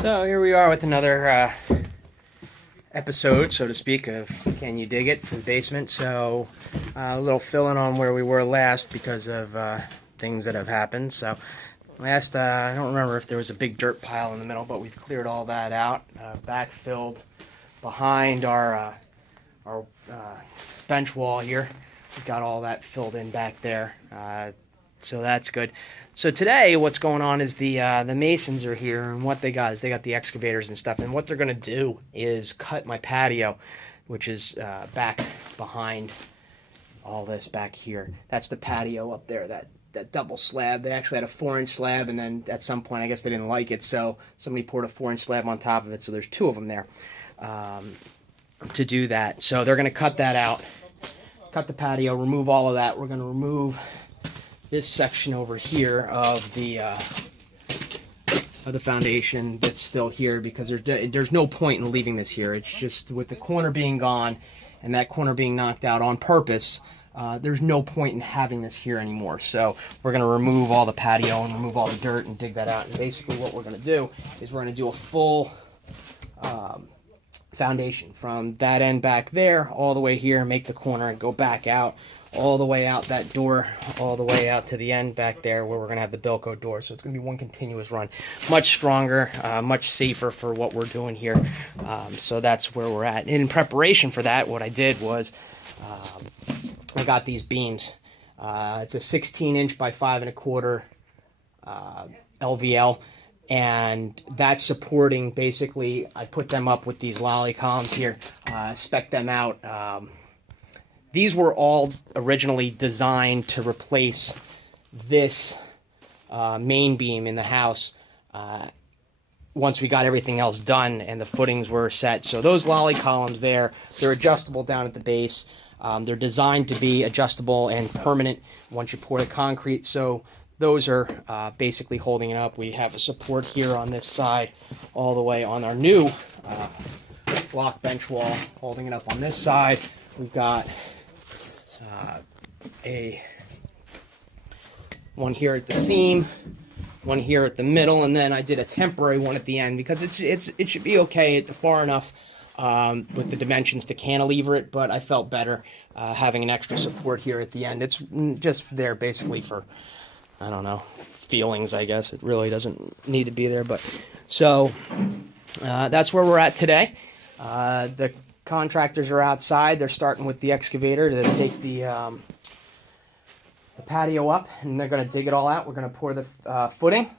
So here we are with another episode, so to speak, of Can You Dig It from the basement. So a little filling on where we were last because of things that have happened. So last, I don't remember if there was a big dirt pile in the middle, but we've cleared all that out, backfilled behind our bench wall here. We've got all that filled in back there, so that's good. So today, what's going on is the masons are here, and what they got is they got the excavators and stuff, and what they're going to do is cut my patio, which is back behind all this back here. That's the patio up there, that double slab. They actually had a 4-inch slab, and then at some point, I guess they didn't like it, so somebody poured a 4-inch slab on top of it, so there's 2 of them there to do that. So they're going to cut that out, cut the patio, remove all of that. We're going to remove this section over here of the foundation that's still here, because there's no point in leaving this here. It's just with the corner being gone and that corner being knocked out on purpose, there's no point in having this here anymore. So we're going to remove all the patio and remove all the dirt and dig that out. And basically what we're going to do is we're going to do a full foundation from that end back there all the way here, make the corner and go back out all the way out that door, all the way out to the end back there where we're going to have the Bilco door. So it's going to be one continuous run. Much stronger, much safer for what we're doing here. So that's where we're at. In preparation for that, what I did was I got these beams. It's a 16-inch by 5 1/4 LVL. And that's supporting, basically, I put them up with these lolly columns here, spec them out. These were all originally designed to replace this main beam in the house once we got everything else done and the footings were set. So those lolly columns there, they're adjustable down at the base. They're designed to be adjustable and permanent once you pour the concrete. So those are basically holding it up. We have a support here on this side all the way on our new block bench wall, holding it up on this side. We've got one here at the seam, one here at the middle, and then I did a temporary one at the end because it should be okay far enough with the dimensions to cantilever it, but I felt better having an extra support here at the end. It's just there basically for, I don't know, feelings, I guess. It really doesn't need to be there, but so that's where we're at today. The contractors are outside. They're starting with the excavator to take the patio up, and they're going to dig it all out. We're going to pour the footing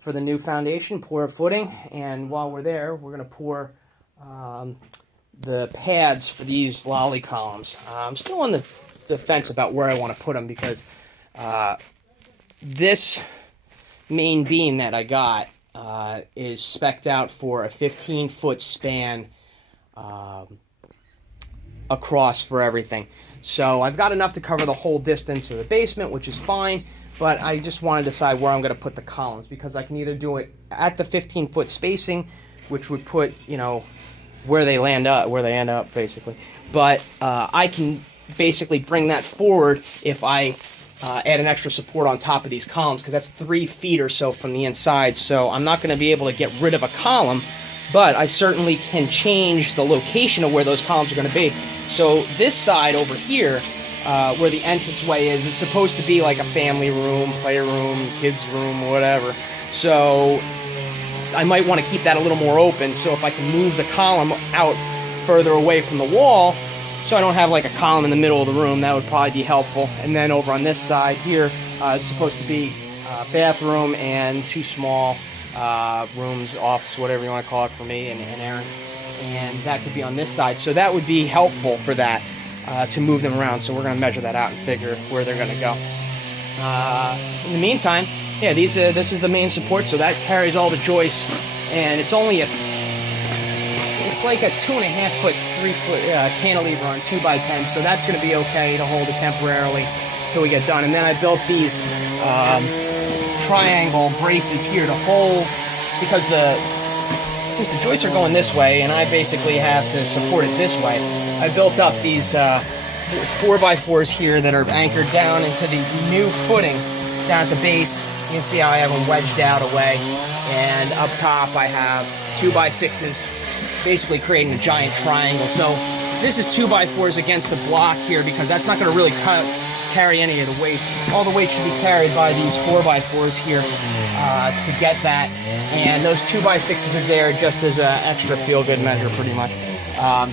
for the new foundation, pour a footing, and while we're there, we're going to pour the pads for these lolly columns. I'm still on the fence about where I want to put them because this main beam that I got is spec'd out for a 15-foot span across for everything. So I've got enough to cover the whole distance of the basement, which is fine, but I just want to decide where I'm going to put the columns, because I can either do it at the 15-foot spacing, which would put, you know, where they end up basically, but I can basically bring that forward if I add an extra support on top of these columns, because that's 3 feet or so from the inside. So I'm not going to be able to get rid of a column, but I certainly can change the location of where those columns are going to be. So this side over here, where the entranceway is supposed to be like a family room, playroom, kids room, whatever. So I might want to keep that a little more open. So if I can move the column out further away from the wall, so I don't have like a column in the middle of the room, that would probably be helpful. And then over on this side here, it's supposed to be a bathroom and 2 small rooms, office, whatever you want to call it, for me and Aaron. And that could be on this side. So that would be helpful for that, to move them around. So we're going to measure that out and figure where they're going to go. In the meantime, yeah, this is the main support, so that carries all the joists. And it's only it's like a 2.5-foot, 3-foot cantilever on 2x10, so that's going to be okay to hold it temporarily till we get done. And then I built these triangle braces here to hold, because since the joists are going this way, and I basically have to support it this way, I built up these 4x4s here that are anchored down into the new footing down at the base. You can see how I have them wedged out away. And up top I have 2x6s, basically creating a giant triangle. So this is 2x4s against the block here, because that's not going to really carry any of the weight. All the weight should be carried by these 4x4s here to get that. And those 2x6s are there just as an extra feel-good measure, pretty much,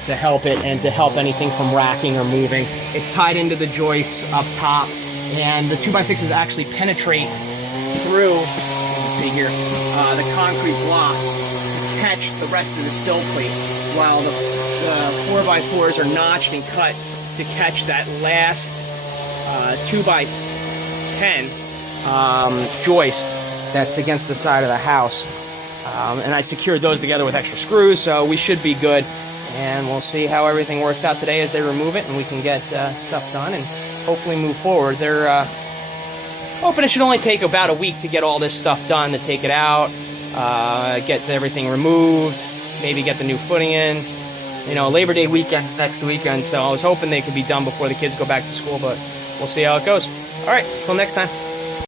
to help it and to help anything from racking or moving. It's tied into the joists up top, and the 2x6s actually penetrate through, let's see here, the concrete block to catch the rest of the sill plate, while the 4x4s are notched and cut to catch that last 2x10 joist that's against the side of the house. And I secured those together with extra screws, so we should be good. And we'll see how everything works out today as they remove it, and we can get stuff done and hopefully move forward. They're hoping it should only take about a week to get all this stuff done, to take it out, get everything removed, maybe get the new footing in. You know, Labor Day weekend next weekend, so I was hoping they could be done before the kids go back to school, but we'll see how it goes. All right, till next time.